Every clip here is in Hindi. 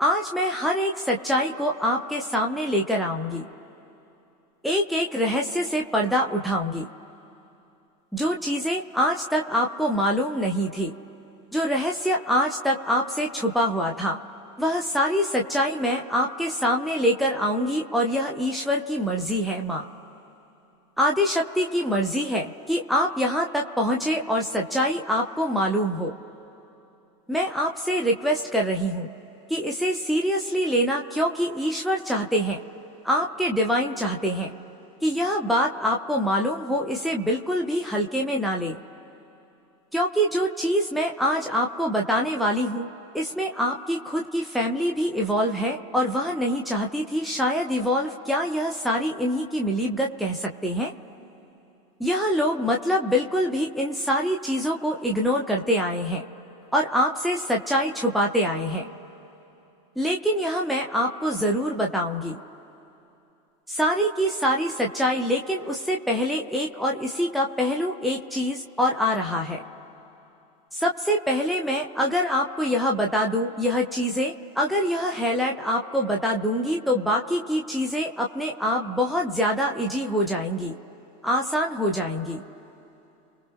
आज मैं हर एक सच्चाई को आपके सामने लेकर आऊंगी। एक एक रहस्य से पर्दा उठाऊंगी। जो चीजें आज तक आपको मालूम नहीं थी, जो रहस्य आज तक आपसे छुपा हुआ था, वह सारी सच्चाई मैं आपके सामने लेकर आऊंगी। और यह ईश्वर की मर्जी है, माँ आदिशक्ति की मर्जी है कि आप यहाँ तक पहुँचे और सच्चाई आपको मालूम हो। मैं आपसे रिक्वेस्ट कर रही हूँ कि इसे सीरियसली लेना, क्योंकि ईश्वर चाहते हैं, आपके डिवाइन चाहते हैं कि यह बात आपको मालूम हो। इसे बिल्कुल भी हल्के में ना ले, क्योंकि जो चीज मैं आज आपको बताने वाली हूँ, इसमें आपकी खुद की फैमिली भी इवॉल्व है और वह नहीं चाहती थी शायद इवॉल्व। क्या यह सारी इन्हीं की मिलीभगत कह सकते हैं? यह लोग मतलब बिल्कुल भी इन सारी चीजों को इग्नोर करते आए हैं और आपसे सच्चाई छुपाते आए हैं। लेकिन यह मैं आपको जरूर बताऊंगी, सारी की सारी सच्चाई। लेकिन उससे पहले एक और इसी का पहलू, एक चीज और आ रहा है। सबसे पहले मैं अगर आपको यह बता दूं, यह चीजें अगर यह हाईलाइट आपको बता दूंगी तो बाकी की चीजें अपने आप बहुत ज्यादा इजी हो जाएंगी, आसान हो जाएंगी।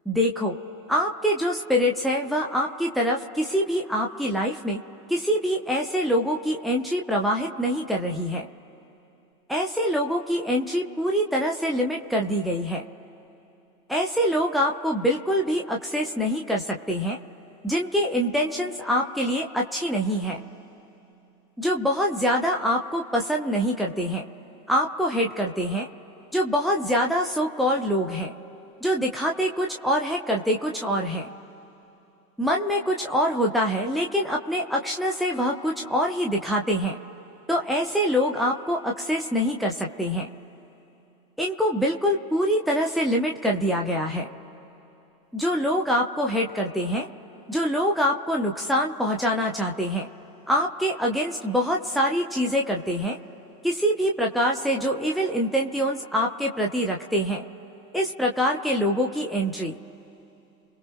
देखो, आपके जो स्पिरिट्स है वह आपकी तरफ किसी भी आपकी लाइफ में किसी भी ऐसे लोगों की एंट्री प्रवाहित नहीं कर रही है। ऐसे लोगों की एंट्री पूरी तरह से लिमिट कर दी गई है। ऐसे लोग आपको बिल्कुल भी एक्सेस नहीं कर सकते हैं जिनके इंटेंशंस आपके लिए अच्छी नहीं है, जो बहुत ज्यादा आपको पसंद नहीं करते हैं, आपको हेट करते हैं, जो बहुत ज्यादा सो कॉल्ड लोग हैं, जो दिखाते कुछ और है करते कुछ और है। मन में कुछ और होता है लेकिन अपने एक्शन से वह कुछ और ही दिखाते हैं। तो ऐसे लोग आपको एक्सेस नहीं कर सकते हैं। इनको बिल्कुल पूरी तरह से लिमिट कर दिया गया है। जो लोग आपको हेट करते हैं, जो लोग आपको नुकसान पहुंचाना चाहते हैं, आपके अगेंस्ट बहुत सारी चीजें करते हैं, किसी भी प्रकार से जो इविल इंटेंशंस आपके प्रति रखते हैं, इस प्रकार के लोगों की एंट्री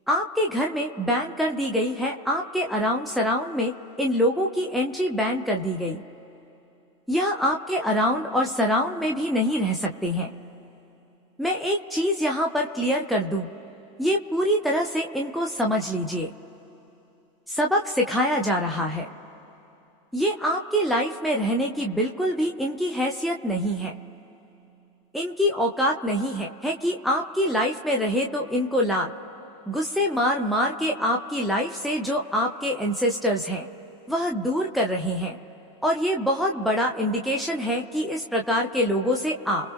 आपके घर में बैन कर दी गई है। आपके अराउंड सराउंड में इन लोगों की एंट्री बैन कर दी गई। यह आपके अराउंड और सराउंड में भी नहीं रह सकते हैं। मैं एक चीज यहाँ पर क्लियर कर दूं, ये पूरी तरह से इनको समझ लीजिए। सबक सिखाया जा रहा है। ये आपकी लाइफ में रहने की बिल्कुल भी इनकी हैसियत नहीं है, इनकी औकात नहीं है कि आपकी लाइफ में रहे। तो इनको लात गुस्से मार मार के आपकी लाइफ से जो आपके एंसेस्टर्स हैं वह दूर कर रहे हैं। और ये बहुत बड़ा इंडिकेशन है कि इस प्रकार के लोगों से आप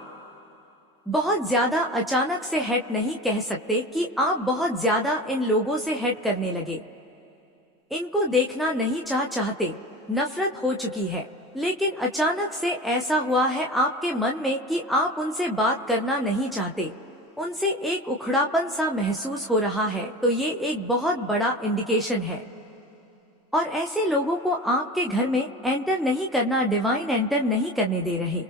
बहुत ज्यादा अचानक से हेट नहीं कह सकते कि आप बहुत ज्यादा इन लोगों से हेट करने लगे। इनको देखना नहीं चाहते, नफरत हो चुकी है। लेकिन अचानक से ऐसा हुआ है आपके मन में कि आप उनसे बात करना नहीं चाहते, उनसे एक उखड़ापन सा महसूस हो रहा है। तो ये एक बहुत बड़ा इंडिकेशन है। और ऐसे लोगों को आपके घर में एंटर नहीं करना, डिवाइन एंटर नहीं करने दे रहे।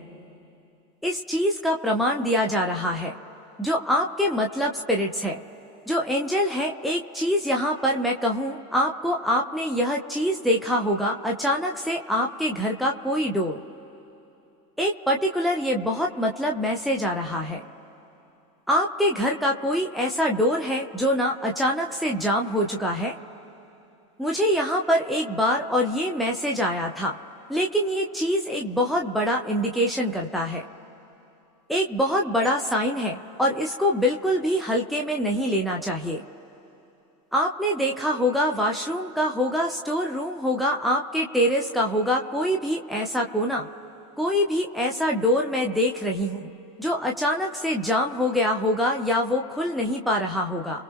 इस चीज का प्रमाण दिया जा रहा है। जो आपके मतलब स्पिरिट्स है, जो एंजल है। एक चीज यहाँ पर मैं कहूँ आपको, आपने यह चीज देखा होगा, अचानक से आपके घर का कोई डोर, एक पर्टिकुलर, ये बहुत मतलब मैसेज आ रहा है। आपके घर का कोई ऐसा डोर है जो ना अचानक से जाम हो चुका है। मुझे यहाँ पर एक बार और ये मैसेज आया था, लेकिन ये चीज एक बहुत बड़ा इंडिकेशन करता है, एक बहुत बड़ा साइन है और इसको बिल्कुल भी हल्के में नहीं लेना चाहिए। आपने देखा होगा, वॉशरूम का होगा, स्टोर रूम होगा, आपके टेरेस का होगा, कोई भी ऐसा कोना, कोई भी ऐसा डोर मैं देख रही हूँ जो अचानक से जाम हो गया होगा या वो खुल नहीं पा रहा होगा।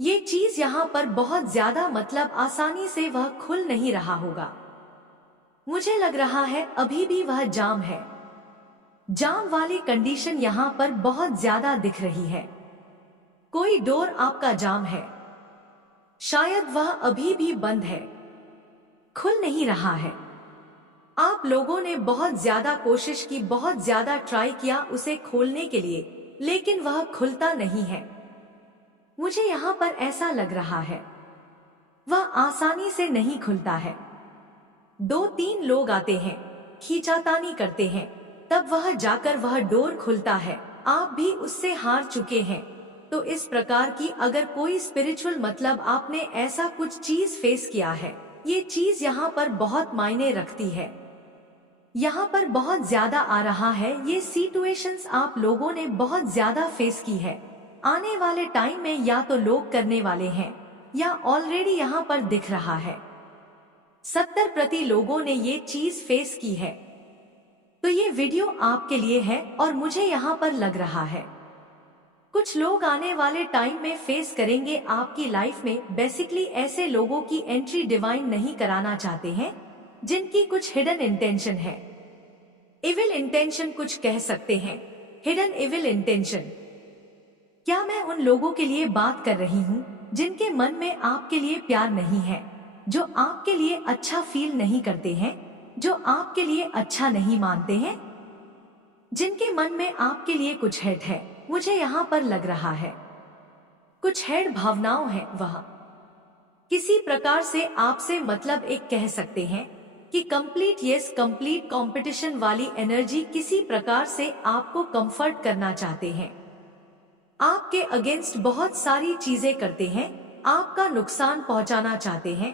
ये चीज यहाँ पर बहुत ज्यादा मतलब आसानी से वह खुल नहीं रहा होगा। मुझे लग रहा है अभी भी वह जाम है। जाम वाली कंडीशन यहाँ पर बहुत ज्यादा दिख रही है। कोई डोर आपका जाम है, शायद वह अभी भी बंद है, खुल नहीं रहा है। आप लोगों ने बहुत ज्यादा कोशिश की, बहुत ज्यादा ट्राई किया उसे खोलने के लिए, लेकिन वह खुलता नहीं है। मुझे यहाँ पर ऐसा लग रहा है वह आसानी से नहीं खुलता है। 2-3 लोग आते हैं, खींचातानी करते हैं, तब वह जाकर वह डोर खुलता है। आप भी उससे हार चुके हैं। तो इस प्रकार की अगर कोई स्पिरिचुअल मतलब आपने ऐसा कुछ चीज फेस किया है, ये चीज यहाँ पर बहुत मायने रखती है। यहाँ पर बहुत ज्यादा आ रहा है। ये सिचुएशंस आप लोगों ने बहुत ज्यादा फेस की है। आने वाले टाइम में या तो लोग करने वाले हैं या ऑलरेडी यहाँ पर दिख रहा है। 70% लोगों ने ये चीज फेस की है। तो ये वीडियो आपके लिए है और मुझे यहाँ पर लग रहा है कुछ लोग आने वाले टाइम में फेस करेंगे आपकी लाइफ में। बेसिकली ऐसे लोगों की एंट्री डिवाइन नहीं कराना चाहते हैं जिनकी कुछ हिडन इंटेंशन है। इविल इंटेंशन कुछ कह सकते हैं, हिडन इविल इंटेंशन। क्या मैं उन लोगों के लिए बात कर रही हूँ जिनके मन में आपके लिए प्यार नहीं है, जो आपके लिए अच्छा फील नहीं करते हैं, जो आपके लिए अच्छा नहीं मानते हैं, जिनके मन में आपके लिए कुछ हेट है। मुझे यहाँ पर लग रहा है कुछ हेड भावनाओं है। वह किसी प्रकार से आपसे मतलब एक कह सकते हैं कि कंप्लीट यस कंप्लीट कंपटीशन वाली एनर्जी किसी प्रकार से आपको कंफर्ट करना चाहते हैं, आपके अगेंस्ट बहुत सारी चीजें करते हैं, आपका नुकसान पहुंचाना चाहते हैं।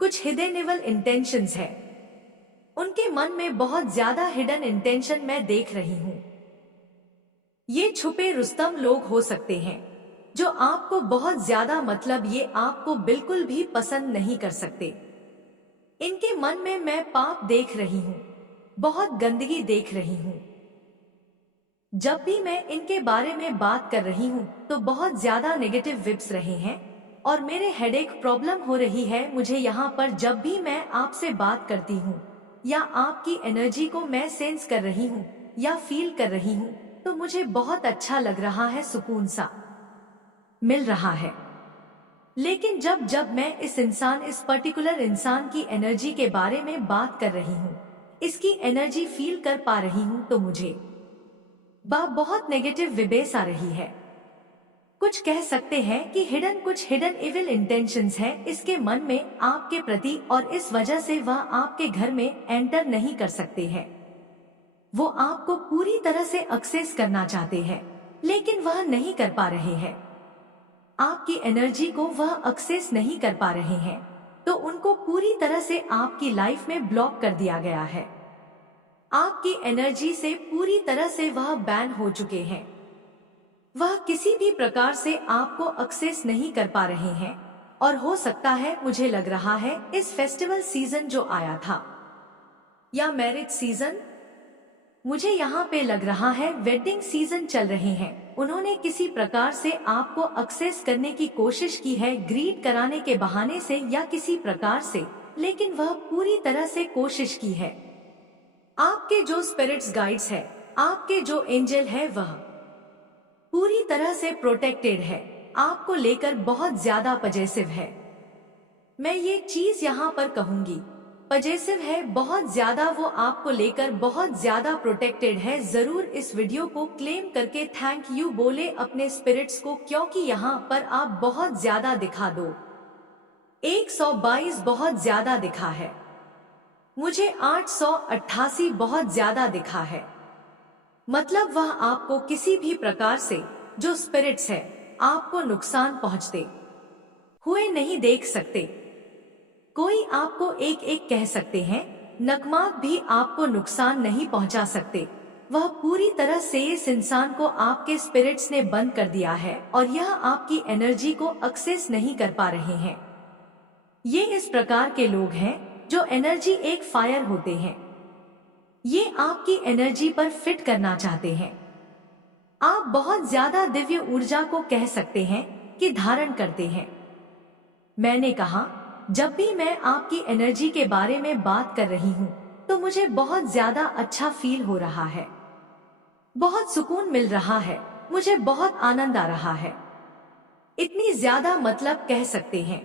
कुछ हिडन इविल इंटेंशंस है। उनके मन में बहुत ज्यादा हिडन इंटेंशन मैं देख रही हूँ। ये छुपे रुस्तम लोग हो सकते हैं जो आपको बहुत ज्यादा मतलब ये आपको बिल्कुल भी पसंद नहीं कर सकते। इनके मन में मैं पाप देख रही हूँ, बहुत गंदगी देख रही हूँ। जब भी मैं इनके बारे में बात कर रही हूँ तो बहुत ज्यादा नेगेटिव विब्स रहे हैं और मेरे हेडेक प्रॉब्लम हो रही है। मुझे यहाँ पर जब भी मैं आपसे बात करती हूँ या आपकी एनर्जी को मैं सेंस कर रही हूँ या फील कर रही हूँ तो मुझे बहुत अच्छा लग रहा है, सुकून सा मिल रहा है। लेकिन जब मैं इस पर्टिकुलर इंसान की एनर्जी के बारे में बात कर रही हूँ, इसकी एनर्जी फील कर पा रही हूँ तो मुझे बहुत नेगेटिव विबेस आ रही है। कुछ कह सकते हैं कि कुछ हिडन इविल इंटेंशंस है इसके मन में आपके प्रति और इस वजह से वह आपके घर में एंटर नहीं कर सकते हैं। वो आपको पूरी तरह से एक्सेस करना चाहते हैं लेकिन वह नहीं कर पा रहे हैं। आपकी एनर्जी को वह एक्सेस नहीं कर पा रहे हैं तो उनको पूरी तरह से आपकी लाइफ में ब्लॉक कर दिया गया है। आपकी एनर्जी से पूरी तरह से वह बैन हो चुके हैं। वह किसी भी प्रकार से आपको एक्सेस नहीं कर पा रहे हैं और हो सकता है, मुझे लग रहा है इस फेस्टिवल सीजन जो आया था या मैरिज सीजन, मुझे यहाँ पे लग रहा है वेडिंग सीजन चल रहे हैं। उन्होंने किसी प्रकार से आपको एक्सेस करने की कोशिश की है, ग्रीड कराने के बहाने से या किसी प्रकार से, लेकिन वह पूरी तरह से कोशिश की है। आपके जो स्पिरिट्स गाइड्स है, आपके जो एंजल है, वह पूरी तरह से प्रोटेक्टेड है, आपको लेकर बहुत ज्यादा पजेसिव है। मैं ये चीज यहाँ पर कहूंगी, पजेसिव है बहुत ज्यादा, वो आपको लेकर बहुत ज्यादा प्रोटेक्टेड है। जरूर इस वीडियो को क्लेम करके थैंक यू बोले अपने स्पिरिट्स को, क्योंकि यहाँ पर आप बहुत ज्यादा दिखा दो। 122 बहुत ज्यादा दिखा है, मुझे 888 बहुत ज्यादा दिखा है। मतलब वह आपको किसी भी प्रकार से जो स्पिरिट्स है आपको नुकसान पहुंचते हुए नहीं देख सकते। कोई आपको एक कह सकते हैं, नकमाक भी आपको नुकसान नहीं पहुंचा सकते। वह पूरी तरह से इस इंसान को आपके स्पिरिट्स ने बंद कर दिया है और यह आपकी एनर्जी को एक्सेस नहीं कर पा रहे हैं। ये इस प्रकार के लोग हैं जो एनर्जी एक फायर होते हैं। ये आपकी एनर्जी पर फिट करना चाहते हैं। आप बहुत ज्यादा दिव्य ऊर्जा को कह सकते हैं कि धारण करते हैं। मैंने कहा, जब भी मैं आपकी एनर्जी के बारे में बात कर रही हूँ तो मुझे बहुत ज्यादा अच्छा फील हो रहा है, बहुत सुकून मिल रहा है, मुझे बहुत आनंद आ रहा है। इतनी ज्यादा मतलब कह सकते हैं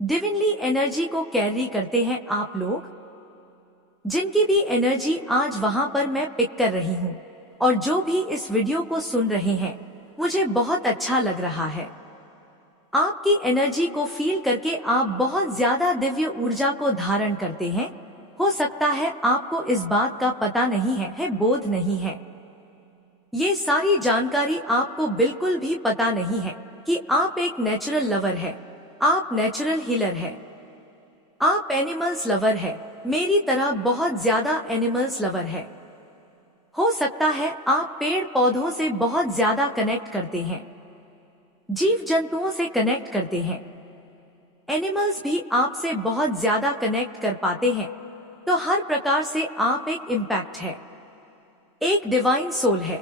डिविनली एनर्जी को कैरी करते हैं आप लोग, जिनकी भी एनर्जी आज वहां पर मैं पिक कर रही हूँ और जो भी इस वीडियो को सुन रहे हैं, मुझे बहुत अच्छा लग रहा है। आपकी एनर्जी को फील करके आप बहुत ज्यादा दिव्य ऊर्जा को धारण करते हैं हो सकता है आपको इस बात का पता नहीं है, बोध नहीं है। ये सारी जानकारी आपको बिल्कुल भी पता नहीं है कि आप एक नेचुरल लवर है, आप नेचुरल हीलर है, आप एनिमल्स लवर है, मेरी तरह बहुत ज्यादा एनिमल्स लवर है। हो सकता है आप पेड़ पौधों से बहुत ज्यादा कनेक्ट करते हैं, जीव जंतुओं से कनेक्ट करते हैं, एनिमल्स भी आपसे बहुत ज्यादा कनेक्ट कर पाते हैं। तो हर प्रकार से आप एक इम्पैक्ट है, एक डिवाइन सोल है,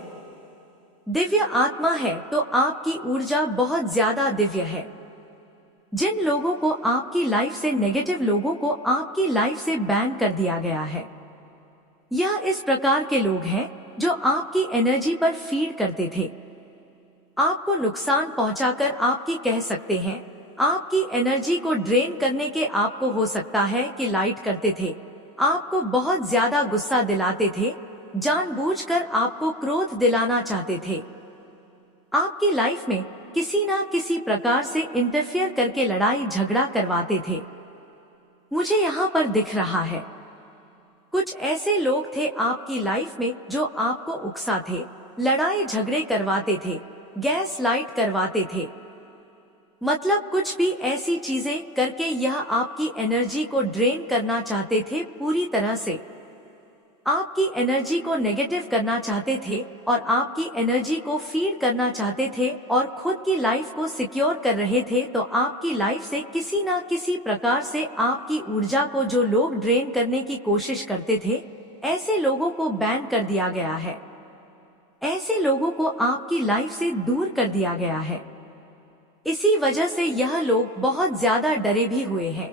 दिव्य आत्मा है। तो आपकी ऊर्जा बहुत ज्यादा दिव्य है। जिन लोगों को आपकी लाइफ से, नेगेटिव लोगों को आपकी लाइफ से बैन कर दिया गया है, यह इस प्रकार के लोग हैं जो आपकी एनर्जी पर फीड करते थे, आपको नुकसान पहुंचाकर, आपकी कह सकते हैं आपकी एनर्जी को ड्रेन करने के, आपको हो सकता है कि लाइट करते थे, आपको बहुत ज्यादा गुस्सा दिलाते थे, जानबूझकर आपको क्रोध दिलाना चाहते थे, आपकी लाइफ में किसी ना किसी प्रकार से इंटरफियर करके लड़ाई झगड़ा करवाते थे। मुझे यहाँ पर दिख रहा है कुछ ऐसे लोग थे आपकी लाइफ में जो आपको उकसाते थे, लड़ाई झगड़े करवाते थे, गैस लाइट करवाते थे, मतलब कुछ भी ऐसी चीजें करके यह आपकी एनर्जी को ड्रेन करना चाहते थे, पूरी तरह से आपकी एनर्जी को नेगेटिव करना चाहते थे और आपकी एनर्जी को फीड करना चाहते थे और खुद की लाइफ को सिक्योर कर रहे थे। तो आपकी लाइफ से किसी ना किसी प्रकार से आपकी ऊर्जा को जो लोग ड्रेन करने की कोशिश करते थे, ऐसे लोगों को बैन कर दिया गया है, ऐसे लोगों को आपकी लाइफ से दूर कर दिया गया है। इसी वजह से यह लोग बहुत ज्यादा डरे भी हुए हैं।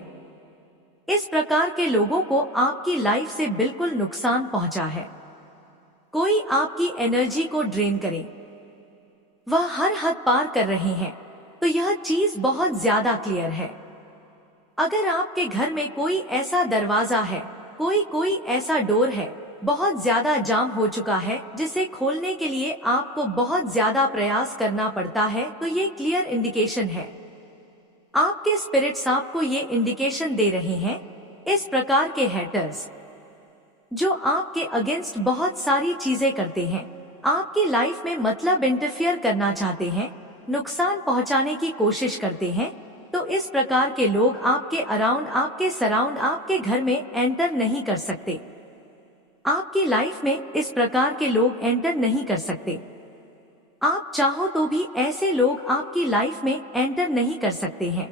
इस प्रकार के लोगों को आपकी लाइफ से बिल्कुल नुकसान पहुंचा है। कोई आपकी एनर्जी को ड्रेन करे, वह हर हद पार कर रहे हैं। तो यह चीज बहुत ज्यादा क्लियर है। अगर आपके घर में कोई ऐसा दरवाजा है, कोई ऐसा डोर है, बहुत ज्यादा जाम हो चुका है, जिसे खोलने के लिए आपको बहुत ज्यादा प्रयास करना पड़ता है, तो ये क्लियर इंडिकेशन है। आपके स्पिरिट्स आपको ये इंडिकेशन दे रहे हैं, इस प्रकार के हैटर्स जो आपके अगेंस्ट बहुत सारी चीजें करते हैं, आपकी लाइफ में मतलब इंटरफियर करना चाहते हैं, नुकसान पहुंचाने की कोशिश करते हैं, तो इस प्रकार के लोग आपके अराउंड, आपके सराउंड, आपके घर में एंटर नहीं कर सकते। आपकी लाइफ में इस प्रकार के लोग एंटर नहीं कर सकते। आप चाहो तो भी ऐसे लोग आपकी लाइफ में एंटर नहीं कर सकते हैं।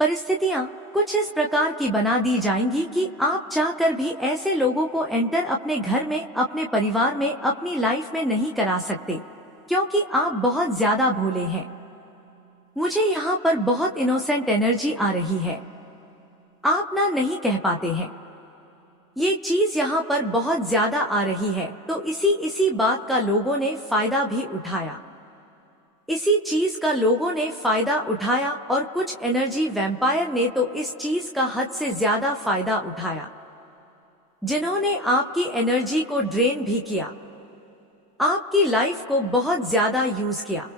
परिस्थितियां कुछ इस प्रकार की बना दी जाएंगी कि आप चाहकर भी ऐसे लोगों को एंटर अपने घर में, अपने परिवार में, अपनी लाइफ में नहीं करा सकते, क्योंकि आप बहुत ज्यादा भोले हैं। मुझे यहाँ पर बहुत इनोसेंट एनर्जी आ रही है, आप ना नहीं कह पाते हैं। ये चीज यहाँ पर बहुत ज्यादा आ रही है। तो इसी बात का लोगों ने फायदा भी उठाया, इसी चीज का लोगों ने फायदा उठाया और कुछ एनर्जी वैम्पायर ने तो इस चीज का हद से ज्यादा फायदा उठाया, जिन्होंने आपकी एनर्जी को ड्रेन भी किया, आपकी लाइफ को बहुत ज्यादा यूज किया,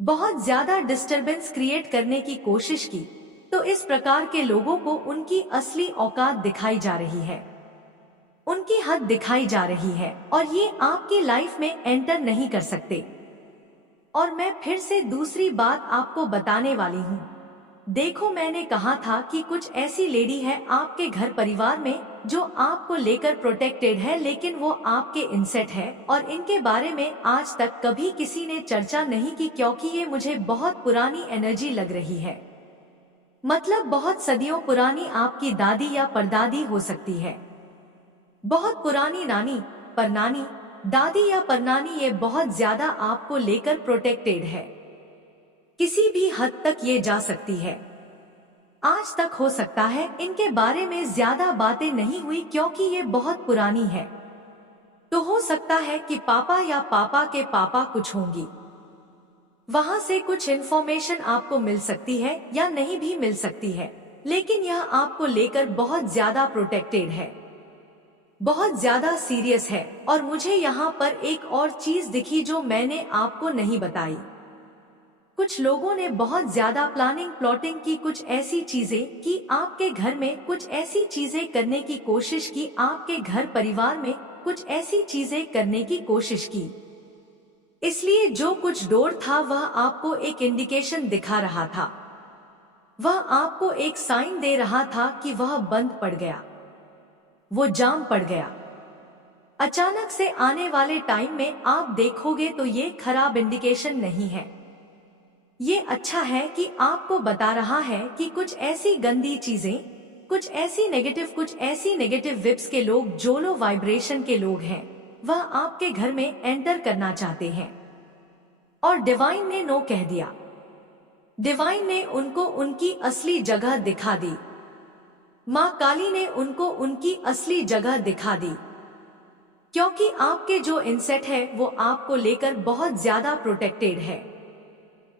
बहुत ज्यादा डिस्टरबेंस क्रिएट करने की कोशिश की। तो इस प्रकार के लोगों को उनकी असली औकात दिखाई जा रही है, उनकी हद दिखाई जा रही है और ये आपकी लाइफ में एंटर नहीं कर सकते। और मैं फिर से दूसरी बात आपको बताने वाली हूँ। देखो, मैंने कहा था कि कुछ ऐसी लेडी है आपके घर परिवार में जो आपको लेकर प्रोटेक्टेड है, लेकिन वो आपके इनसेट है और इनके बारे में आज तक कभी किसी ने चर्चा नहीं की, क्योंकि ये मुझे बहुत पुरानी एनर्जी लग रही है। मतलब बहुत सदियों पुरानी आपकी दादी या परदादी हो सकती है, बहुत पुरानी नानी, परनानी, दादी या परनानी, ये बहुत ज्यादा आपको लेकर प्रोटेक्टेड है। किसी भी हद तक ये जा सकती है। आज तक हो सकता है इनके बारे में ज्यादा बातें नहीं हुई क्योंकि ये बहुत पुरानी है। तो हो सकता है कि पापा या पापा के पापा कुछ होंगी, वहां से कुछ इन्फॉर्मेशन आपको मिल सकती है या नहीं भी मिल सकती है, लेकिन यह आपको लेकर बहुत ज्यादा प्रोटेक्टेड है, बहुत ज्यादा सीरियस है। और मुझे यहाँ पर एक और चीज दिखी जो मैंने आपको नहीं बताई। कुछ लोगों ने बहुत ज्यादा प्लानिंग प्लॉटिंग की, कुछ ऐसी चीजें की आपके घर में, कुछ ऐसी चीजें करने की कोशिश की आपके घर परिवार में, कुछ ऐसी चीजें करने की कोशिश की। इसलिए जो कुछ डोर था वह आपको एक इंडिकेशन दिखा रहा था, वह आपको एक साइन दे रहा था कि वह बंद पड़ गया, वो जाम पड़ गया। अचानक से आने वाले टाइम में आप देखोगे तो ये खराब इंडिकेशन नहीं है, ये अच्छा है कि आपको बता रहा है कि कुछ ऐसी गंदी चीजें, कुछ ऐसी नेगेटिव विब्स के लोग, जो लो वाइब्रेशन के लोग हैं, वह आपके घर में एंटर करना चाहते हैं। और डिवाइन ने नो कह दिया। डिवाइन ने उनको उनकी असली जगह दिखा दी। माँ काली ने उनको उनकी असली जगह दिखा दी, क्योंकि आपके जो इनसेट है वो आपको लेकर बहुत ज्यादा प्रोटेक्टेड है।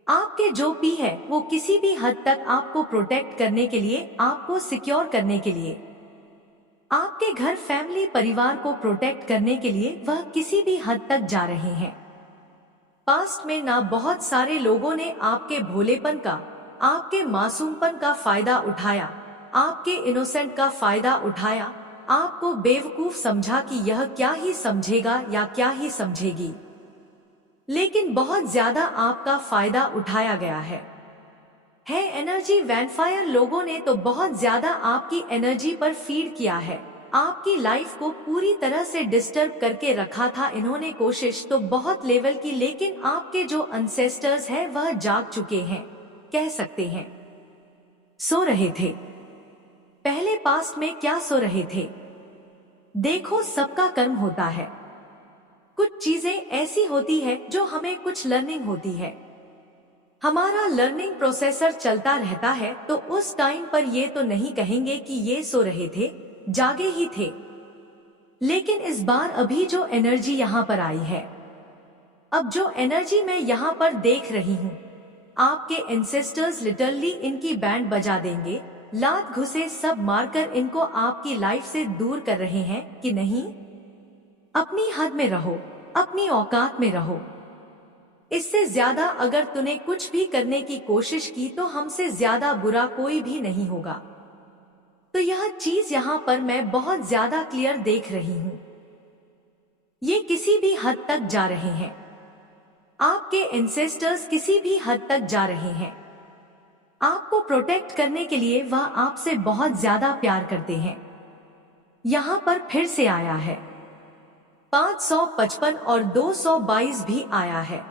आपके जो पी है वो किसी भी हद तक आपको प्रोटेक्ट करने के लिए, आपको सिक्योर करने के लिए, आपके घर फैमिली परिवार को प्रोटेक्ट करने के लिए वह किसी भी हद तक जा रहे हैं। पास्ट में ना बहुत सारे लोगों ने आपके भोलेपन का, आपके मासूमपन का फायदा उठाया, आपके इनोसेंट का फायदा उठाया, आपको बेवकूफ समझा कि यह क्या ही समझेगा या क्या ही समझेगी, लेकिन बहुत ज्यादा आपका फायदा उठाया गया है एनर्जी वैम्पायर लोगों ने तो बहुत ज्यादा आपकी एनर्जी पर फीड किया है, आपकी लाइफ को पूरी तरह से डिस्टर्ब करके रखा था इन्होंने। कोशिश तो बहुत लेवल की, लेकिन आपके जो अनसेस्टर्स हैं वह जाग चुके हैं, कह सकते हैं सो रहे थे। पहले पास्ट में क्या सो रहे थे? देखो, सबका कर्म होता है, कुछ चीजें ऐसी होती है जो हमें कुछ लर्निंग होती है, हमारा लर्निंग प्रोसेसर चलता रहता है, तो उस टाइम पर ये तो नहीं कहेंगे कि ये सो रहे थे, जागे ही थे। लेकिन इस बार अभी जो एनर्जी यहाँ पर आई है, अब जो एनर्जी मैं यहाँ पर देख रही हूँ, आपके एंसेस्टर्स लिटरली इनकी बैंड बजा देंगे, लात घुसे सब मारकर इनको आपकी लाइफ से दूर कर रहे हैं कि नहीं, अपनी हद में रहो, अपनी औकात में रहो। इससे ज्यादा अगर तूने कुछ भी करने की कोशिश की तो हमसे ज्यादा बुरा कोई भी नहीं होगा। तो यह चीज यहाँ पर मैं बहुत ज्यादा क्लियर देख रही हूँ। ये किसी भी हद तक जा रहे हैं, आपके एंसेस्टर्स किसी भी हद तक जा रहे हैं, आपको प्रोटेक्ट करने के लिए वह आपसे बहुत ज्यादा प्यार करते हैं। यहाँ पर फिर से आया है 555 और 222 भी आया है।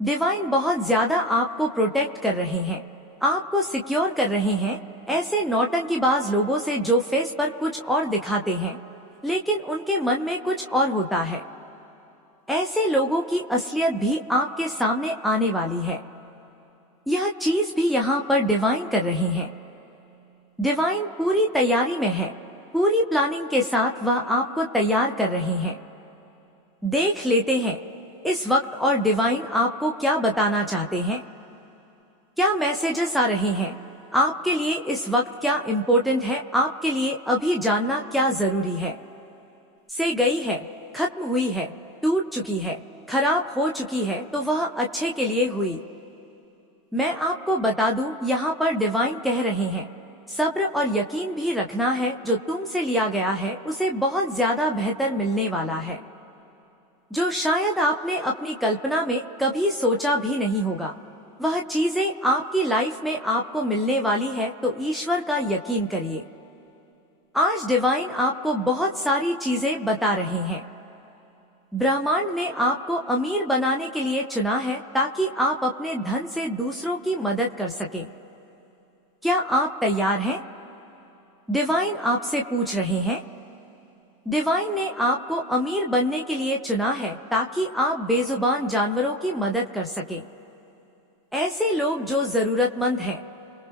डिवाइन बहुत ज्यादा आपको प्रोटेक्ट कर रहे हैं, आपको सिक्योर कर रहे हैं ऐसे नौटंकीबाज लोगों से जो फेस पर कुछ और दिखाते हैं लेकिन उनके मन में कुछ और होता है। ऐसे लोगों की असलियत भी आपके सामने आने वाली है, यह चीज भी यहाँ पर डिवाइन कर रहे हैं। डिवाइन पूरी तैयारी में है, पूरी प्लानिंग के साथ वह आपको तैयार कर रहे हैं। देख लेते हैं इस वक्त और डिवाइन आपको क्या बताना चाहते हैं, क्या मैसेजेस आ रहे हैं आपके लिए इस वक्त, क्या इम्पोर्टेंट है आपके लिए, अभी जानना क्या जरूरी है। से गई है, खत्म हुई है, टूट चुकी है, खराब हो चुकी है, तो वह अच्छे के लिए हुई। मैं आपको बता दूं, यहाँ पर डिवाइन कह रहे हैं सब्र और यकीन भी रखना है, जो तुमसे लिया गया है उसे बहुत ज्यादा बेहतर मिलने वाला है, जो शायद आपने अपनी कल्पना में कभी सोचा भी नहीं होगा। वह चीजें आपकी लाइफ में आपको मिलने वाली है, तो ईश्वर का यकीन करिए। आज डिवाइन आपको बहुत सारी चीजें बता रहे हैं। ब्रह्मांड ने आपको अमीर बनाने के लिए चुना है ताकि आप अपने धन से दूसरों की मदद कर सकें। क्या आप तैयार हैं? डिवाइन आपसे पूछ रहे हैं। डिवाइन ने आपको अमीर बनने के लिए चुना है ताकि आप बेजुबान जानवरों की मदद कर सकें। ऐसे लोग जो जरूरतमंद हैं,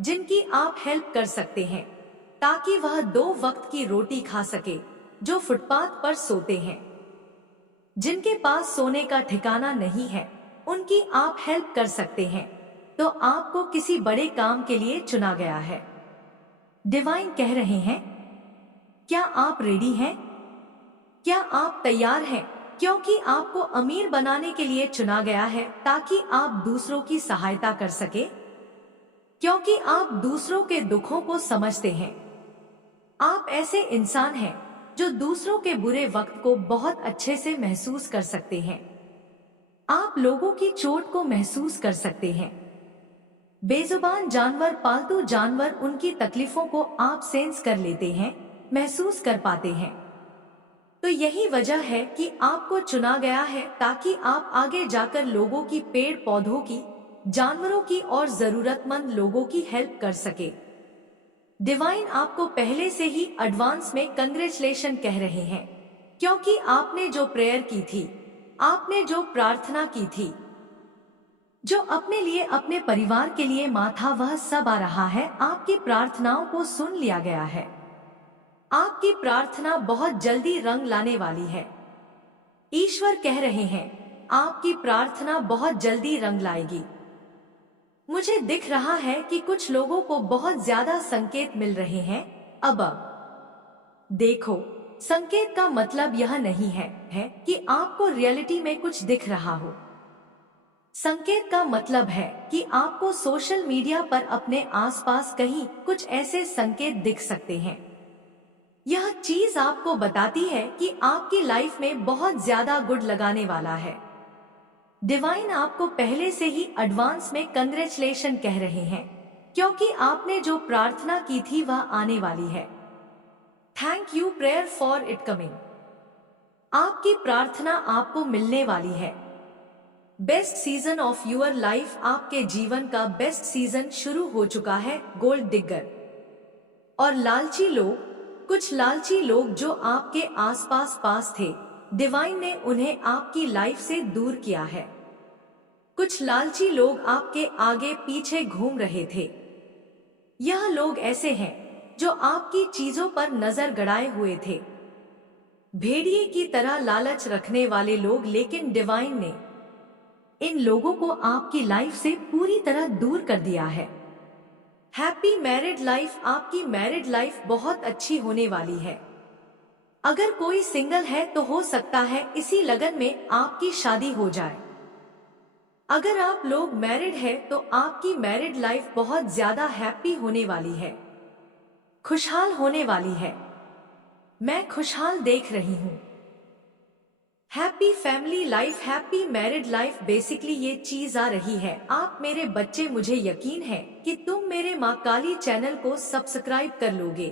जिनकी आप हेल्प कर सकते हैं ताकि वह 2 वक्त की रोटी खा सके, जो फुटपाथ पर सोते हैं, जिनके पास सोने का ठिकाना नहीं है, उनकी आप हेल्प कर सकते हैं। तो आपको किसी बड़े काम के लिए चुना गया है। डिवाइन कह रहे हैं, क्या आप रेडी हैं? क्या आप तैयार हैं? क्योंकि आपको अमीर बनाने के लिए चुना गया है ताकि आप दूसरों की सहायता कर सके, क्योंकि आप दूसरों के दुखों को समझते हैं। आप ऐसे इंसान हैं जो दूसरों के बुरे वक्त को बहुत अच्छे से महसूस कर सकते हैं। आप लोगों की चोट को महसूस कर सकते हैं। बेजुबान जानवर, पालतू जानवर, उनकी तकलीफों को आप सेंस कर लेते हैं, महसूस कर पाते हैं। तो यही वजह है कि आपको चुना गया है ताकि आप आगे जाकर लोगों की, पेड़ पौधों की, जानवरों की और जरूरतमंद लोगों की हेल्प कर सके। डिवाइन आपको पहले से ही एडवांस में कंग्रेचुलेशन कह रहे हैं, क्योंकि आपने जो प्रेयर की थी, आपने जो प्रार्थना की थी, जो अपने लिए, अपने परिवार के लिए माँ था, वह सब आ रहा है। आपकी प्रार्थनाओं को सुन लिया गया है। आपकी प्रार्थना बहुत जल्दी रंग लाने वाली है। ईश्वर कह रहे हैं आपकी प्रार्थना बहुत जल्दी रंग लाएगी। मुझे दिख रहा है कि कुछ लोगों को बहुत ज्यादा संकेत मिल रहे हैं। अब देखो, संकेत का मतलब यह नहीं है कि आपको रियलिटी में कुछ दिख रहा हो। संकेत का मतलब है कि आपको सोशल मीडिया पर अपने आसपास कहीं कुछ ऐसे संकेत दिख सकते हैं। यह चीज आपको बताती है कि आपकी लाइफ में बहुत ज्यादा गुड लगाने वाला है। डिवाइन आपको पहले से ही एडवांस में कंग्रेचुलेशन कह रहे हैं, क्योंकि आपने जो प्रार्थना की थी वह आने वाली है। Thank you prayer for it coming. आपकी प्रार्थना आपको मिलने वाली है। Best season of your life, आपके जीवन का बेस्ट सीजन शुरू हो चुका है। गोल्ड डिगर और लालची लोग, कुछ लालची लोग जो आपके आसपास पास थे, डिवाइन ने उन्हें आपकी लाइफ से दूर किया है। कुछ लालची लोग आपके आगे पीछे घूम रहे थे। यह लोग ऐसे हैं जो आपकी चीजों पर नजर गड़ाए हुए थे, भेड़िए की तरह लालच रखने वाले लोग, लेकिन डिवाइन ने इन लोगों को आपकी लाइफ से पूरी तरह दूर कर दिया है। हैप्पी मैरिड लाइफ, आपकी मैरिड लाइफ बहुत अच्छी होने वाली है। अगर कोई सिंगल है तो हो सकता है इसी लगन में आपकी शादी हो जाए। अगर आप लोग मैरिड है तो आपकी मैरिड लाइफ बहुत ज्यादा हैप्पी होने वाली है, खुशहाल होने वाली है। मैं खुशहाल देख रही हूँ। Happy family life, happy married life, basically ये चीज आ रही है। आप मेरे बच्चे, मुझे यकीन है कि तुम मेरे माँ काली चैनल को सब्सक्राइब कर लोगे,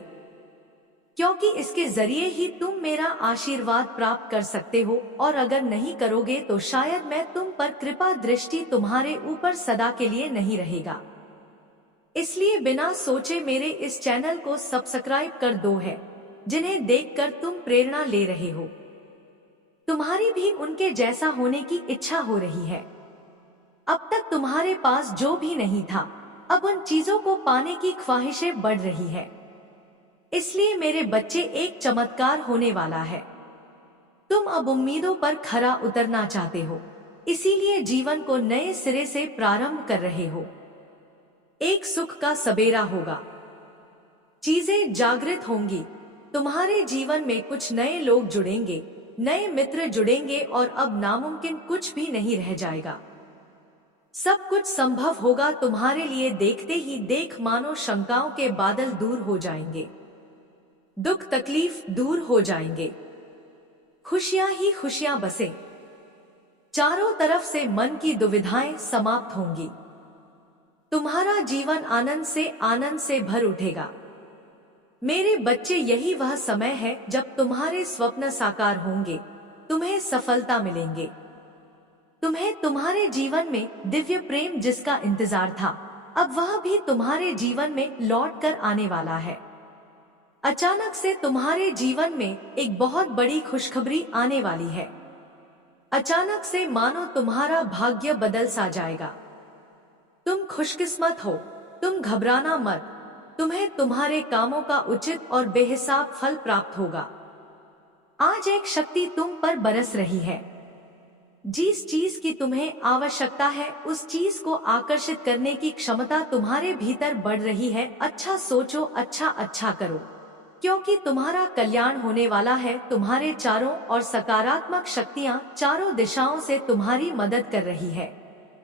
क्योंकि इसके जरिए ही तुम मेरा आशीर्वाद प्राप्त कर सकते हो। और अगर नहीं करोगे तो शायद मैं तुम पर कृपा दृष्टि तुम्हारे ऊपर सदा के लिए नहीं रहेगा। इसलिए बिना सोचे मेरे इस चैनल को सब्सक्राइब कर दो है, जिन्हें देखकर तुम प्रेरणा ले रहे हो। तुम्हारी भी उनके जैसा होने की इच्छा हो रही है। अब तक तुम्हारे पास जो भी नहीं था, अब उन चीजों को पाने की ख्वाहिशें बढ़ रही है। इसलिए मेरे बच्चे, एक चमत्कार होने वाला है। तुम अब उम्मीदों पर खरा उतरना चाहते हो, इसीलिए जीवन को नए सिरे से प्रारंभ कर रहे हो। एक सुख का सबेरा होगा, चीजें जागृत होंगी, तुम्हारे जीवन में कुछ नए लोग जुड़ेंगे, नए मित्र जुड़ेंगे और अब नामुमकिन कुछ भी नहीं रह जाएगा। सब कुछ संभव होगा तुम्हारे लिए। देखते ही देख मानो शंकाओं के बादल दूर हो जाएंगे, दुख तकलीफ दूर हो जाएंगे, खुशियां ही खुशियां बसे। चारों तरफ से मन की दुविधाएं समाप्त होंगी। तुम्हारा जीवन आनंद से भर उठेगा। मेरे बच्चे, यही वह समय है जब तुम्हारे स्वप्न साकार होंगे, तुम्हें सफलता मिलेंगे। तुम्हें तुम्हारे जीवन में दिव्य प्रेम जिसका इंतजार था, अब वह भी तुम्हारे जीवन में लौट कर आने वाला है। अचानक से तुम्हारे जीवन में एक बहुत बड़ी खुशखबरी आने वाली है। अचानक से मानो तुम्हारा भाग्य बदल सा जाएगा। तुम खुशकिस्मत हो, तुम घबराना मत। तुम्हें तुम्हारे कामों का उचित और बेहिसाब फल प्राप्त होगा। आज एक शक्ति तुम पर बरस रही है। जिस चीज की तुम्हें आवश्यकता है, उस चीज को आकर्षित करने की क्षमता तुम्हारे भीतर बढ़ रही है। अच्छा सोचो, अच्छा करो। क्योंकि तुम्हारा कल्याण होने वाला है। तुम्हारे चारों और सकारात्मक शक्तियाँ चारों दिशाओं से तुम्हारी मदद कर रही है।